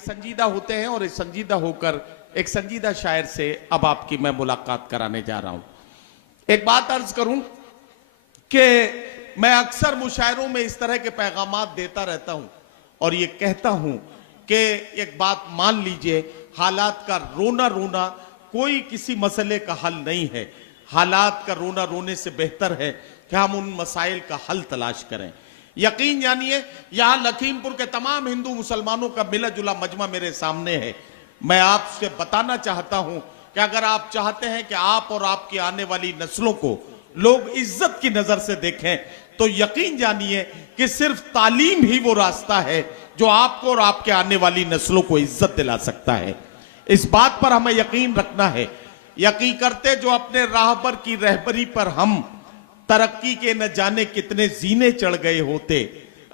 संजीदा होते हैं और संजीदा होकर एक संजीदा शायर से अब आपकी मैं मुलाकात कराने जा रहा हूं। एक बात अर्ज करूं कि मैं अक्सर मुशायरों में इस तरह के पैगामात देता रहता हूं और ये कहता हूं कि एक बात मान लीजिए, हालात का रोना रोना कोई किसी मसले का हल नहीं है। हालात का रोना रोने से बेहतर है कि हम उन मसाइल का हल तलाश करें। यकीन जानिए, यहां लखीमपुर के तमाम हिंदू मुसलमानों का मिला जुला मजमा मेरे सामने है। मैं आपसे बताना चाहता हूं कि अगर आप चाहते हैं कि आप और आपकी आने वाली नस्लों को लोग इज्जत की नजर से देखें, तो यकीन जानिए कि सिर्फ तालीम ही वो रास्ता है जो आपको और आपके आने वाली नस्लों को इज्जत दिला सकता है। इस बात पर हमें यकीन रखना है। यकीन करते जो अपने राहबर की रहबरी पर हम तरक्की के न जाने कितने जीने चढ़ गए होते।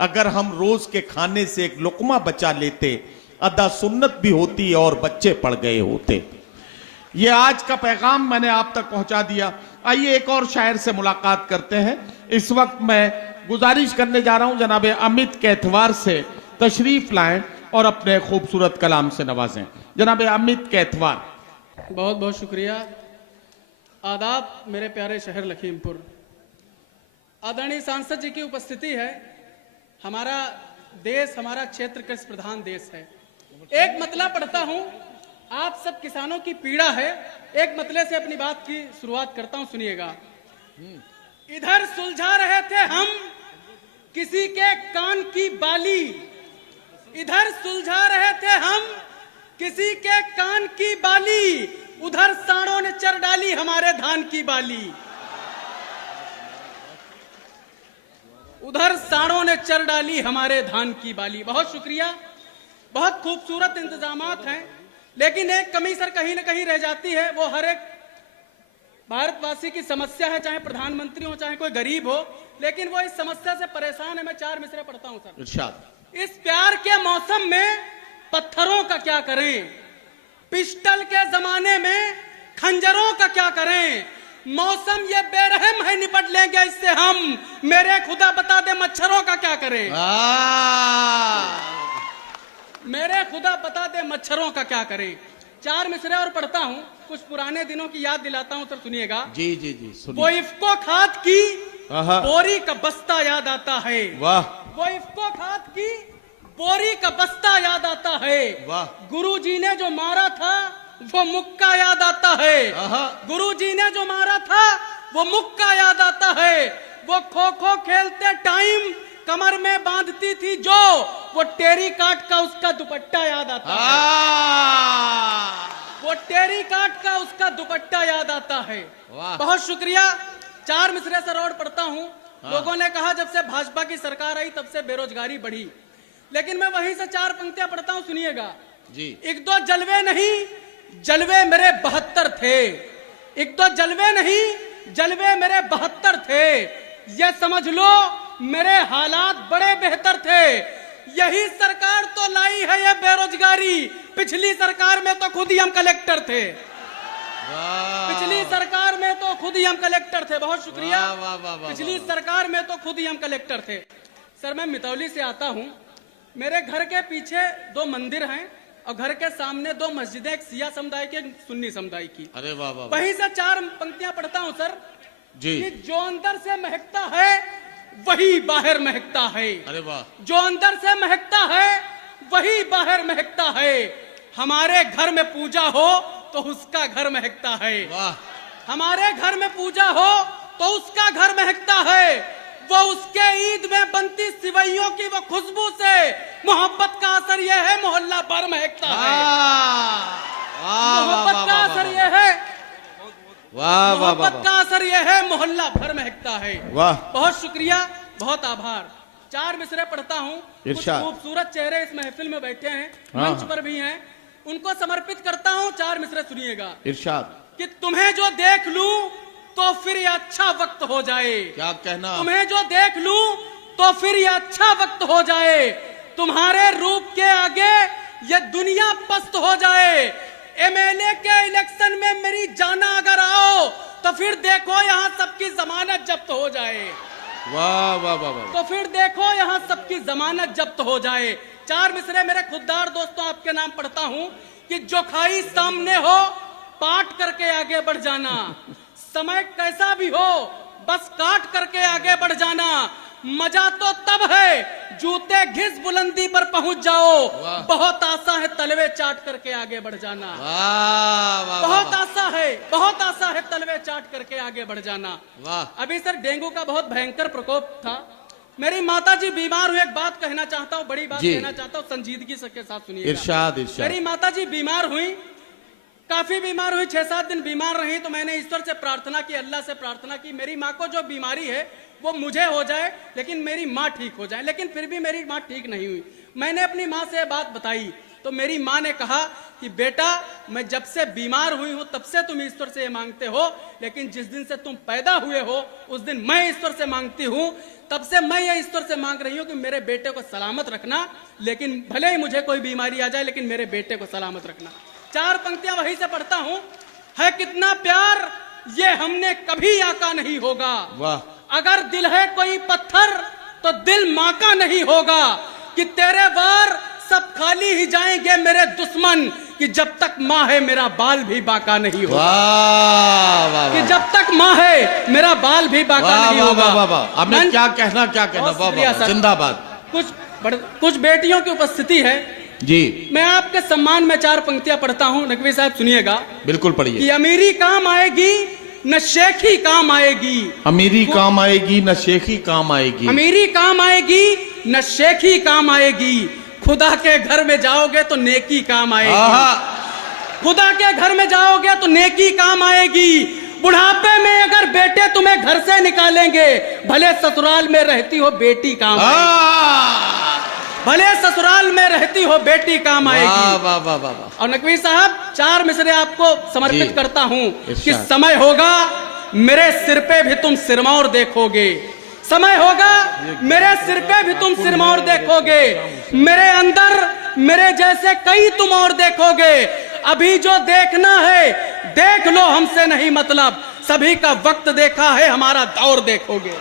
अगर हम रोज के खाने से एक लुकमा बचा लेते, अदा सुन्नत भी होती और बच्चे पड़ गए होते। ये आज का पैगाम मैंने आप तक पहुंचा दिया। आइए एक और शायर से मुलाकात करते हैं। इस वक्त मैं गुजारिश करने जा रहा हूं जनाब अमित कैथवार से तशरीफ लाएं और अपने खूबसूरत कलाम से नवाजें। जनाब अमित कैथवार। बहुत बहुत शुक्रिया। आदाब मेरे प्यारे शहर लखीमपुर। आदरणीय सांसद जी की उपस्थिति है। हमारा देश, हमारा क्षेत्र कृषि प्रधान देश है। एक मतला पढ़ता हूं, आप सब किसानों की पीड़ा है। एक मतले से अपनी बात की शुरुआत करता हूं, सुनिएगा। इधर सुलझा रहे थे हम किसी के कान की बाली, इधर सुलझा रहे थे हम किसी के कान की बाली, उधर सांडों ने चर डाली हमारे धान की बाली, उधर सांडों ने चर डाली हमारे धान की बाली। बहुत शुक्रिया। बहुत खूबसूरत इंतजामात हैं, लेकिन एक कमी सर कहीं ना कहीं रह जाती है। वो हर एक भारतवासी की समस्या है, चाहे प्रधानमंत्री हो चाहे कोई गरीब हो, लेकिन वो इस समस्या से परेशान है। मैं 4 मिसरे पढ़ता हूं सर। इरशाद। इस प्यार के मौसम में पत्थरों का क्या करें, पिस्टल के जमाने में खंजरों का क्या करें। मौसम ये बेरहम है, निपट लेंगे इससे हम, मेरे खुदा बता दे मच्छरों का क्या करें। मेरे खुदा बता दे मच्छरों का क्या करें। 4 मिसरे और पढ़ता हूं, कुछ पुराने दिनों की याद दिलाता हूं सर, सुनिएगा। जी जी जी सुनिए। वो इफ्को खाद की बोरी का बस्ता याद आता है। वाह। वो इफ्को खाद की बोरी का बस्ता याद आता है। वाह। गुरुजी ने जो मारा था वो मुक्का याद आता है। गुरुजी ने जो मारा था वो मुक्का याद आता है। वो खो खो खेलते टाइम कमर में बांधती थी जो, वो टेरी काट का उसका दुपट्टा याद आता है। वो टेरी काट का उसका दुपट्टा याद आता है। बहुत शुक्रिया। 4 मिसरे सर और पढ़ता हूं। लोगों ने कहा जब से भाजपा की सरकार आई तब से बेरोजगारी बढ़ी, लेकिन मैं वहीं से 4 पंक्तियां पढ़ता हूं, सुनिएगा जी। एक दो जलवे नहीं, जलवे मेरे 72 थे। एक दो जलवे नहीं, जलवे मेरे 72 थे। ये समझ लो मेरे हालात बड़े बेहतर थे। यही सरकार तो लाई है ये बेरोजगारी। पिछली सरकार में तो खुद ही हम कलेक्टर थे। पिछली सरकार में तो खुद ही हम कलेक्टर थे। बहुत शुक्रिया। पिछली सरकार में तो खुद ही हम कलेक्टर थे। सर मैं मितौली से आता हूं। मेरे घर के पीछे 2 मंदिर हैं और घर के सामने 2 मस्जिदें, एक सिया समुदाय की, एक सुन्नी समुदाय की। अरे वाह वाह। वहीं से 4 पंक्तियां पढ़ता हूं सर जी। कि जो अंदर से महकता है वही बाहर महकता है। अरे वाह। जो अंदर से महकता है वही बाहर महकता है। हमारे घर में पूजा हो तो उसका घर महकता है। वाह। हमारे घर में पूजा हो तो उसका घर महकता है। वो उसके ईद में बनती सिवैयों की वो खुशबू से मोहब्बत का असर ये है मोहल्ला भर महकता है। मोहब्बत का असर ये है, मोहब्बत का असर ये है मोहल्ला भर महकता है। वाह। बहुत शुक्रिया, बहुत आभार। 4 मिसरे पढ़ता हूँ। कुछ खूबसूरत चेहरे इस महफिल में बैठे हैं, मंच पर भी हैं, उनको समर्पित करता हूँ। 4 मिसरे सुनिएगा। इरशाद। कि तुम्हें जो देख लूं तो फिर ये अच्छा वक्त हो जाए। क्या कहना। तुम्हें जो देख लूं तो फिर ये अच्छा वक्त हो जाए। तुम्हारे रूप के आगे ये दुनिया पस्त हो जाए। एमएलए के इलेक्शन में मेरी जाना अगर आओ तो फिर देखो यहाँ सबकी जमानत जब्त हो जाए। वाह वाह वाह वाह। तो फिर देखो यहाँ सबकी जमानत जब्त हो जाए। चार मिसरे मेरे खुददार दोस्तों आपके नाम पढ़ता हूं कि जो खाई सामने हो पाट करके आगे बढ़ जाना, समय कैसा भी हो बस काट करके आगे बढ़ जाना, मजा तो तब है जूते घिस बुलंदी पर पहुंच जाओ, बहुत आशा है तलवे चाट करके आगे बढ़ जाना। बहुत आशा है तलवे चाट करके आगे बढ़ जाना। अभी सर डेंगू का बहुत भयंकर प्रकोप था, मेरी माता जी बीमार हुई। एक बात कहना चाहता हूँ, बड़ी बात कहना चाहता हूँ, संजीदगी के साथ सुनिए। इरशाद। मेरी माता जी बीमार हुई, काफी बीमार हुई, 6-7 दिन बीमार रही। तो मैंने ईश्वर से प्रार्थना की, अल्लाह से प्रार्थना की, मेरी माँ को जो बीमारी है वो मुझे हो जाए लेकिन मेरी माँ ठीक हो जाए। लेकिन फिर भी मेरी माँ ठीक नहीं हुई। मैंने अपनी माँ से बात बताई तो मेरी माँ ने कहा कि बेटा मैं जब से बीमार हुई हूं तब से तुम ईश्वर से ये मांगते हो, लेकिन जिस दिन से तुम पैदा हुए हो उस दिन मैं ईश्वर से मांगती हूं, तब से मैं ये ईश्वर से मांग रही हूं कि मेरे बेटे को सलामत रखना, लेकिन भले ही मुझे कोई बीमारी आ जाए लेकिन मेरे बेटे को सलामत रखना। 4 पंक्तियां वहीं से पढ़ता हूं। है कितना प्यार ये हमने कभी आका नहीं होगा, अगर दिल है कोई पत्थर तो दिल माँ का नहीं होगा, कि तेरे वार सब खाली ही जाएंगे मेरे दुश्मन, कि जब तक माँ है मेरा बाल भी बाका नहीं होगा। कि जब तक माँ है मेरा बाल भी बाका नहीं होगा। अब मैं क्या कहना जिंदाबाद। कुछ बेटियों की उपस्थिति है जी, मैं आपके सम्मान में 4 पंक्तियां पढ़ता हूं, नकवी साहब सुनिएगा। बिल्कुल पढ़िए। कि अमीरी काम आएगी न शेखी काम आएगी, अमीरी काम आएगी न शेखी काम आएगी, अमीरी काम आएगी न शेखी काम आएगी, खुदा के घर में जाओगे तो नेकी काम आएगी, खुदा के घर में जाओगे तो नेकी काम आएगी। बुढ़ापे में अगर बेटे तुम्हें घर से निकालेंगे, भले ससुराल में रहती हो बेटी काम आएगी, भले ससुराल में रहती हो बेटी काम आएगी। और नकवी साहब 4 मिसरे आपको समर्पित करता हूं कि समय होगा मेरे सिर पे भी तुम सिरमौर देखोगे, समय होगा मेरे सिर पे भी तुम सिरमौर देखोगे, मेरे अंदर मेरे जैसे कई तुम और देखोगे। अभी जो देखना है देख लो, हमसे नहीं मतलब, सभी का वक्त देखा है हमारा दौर देखोगे।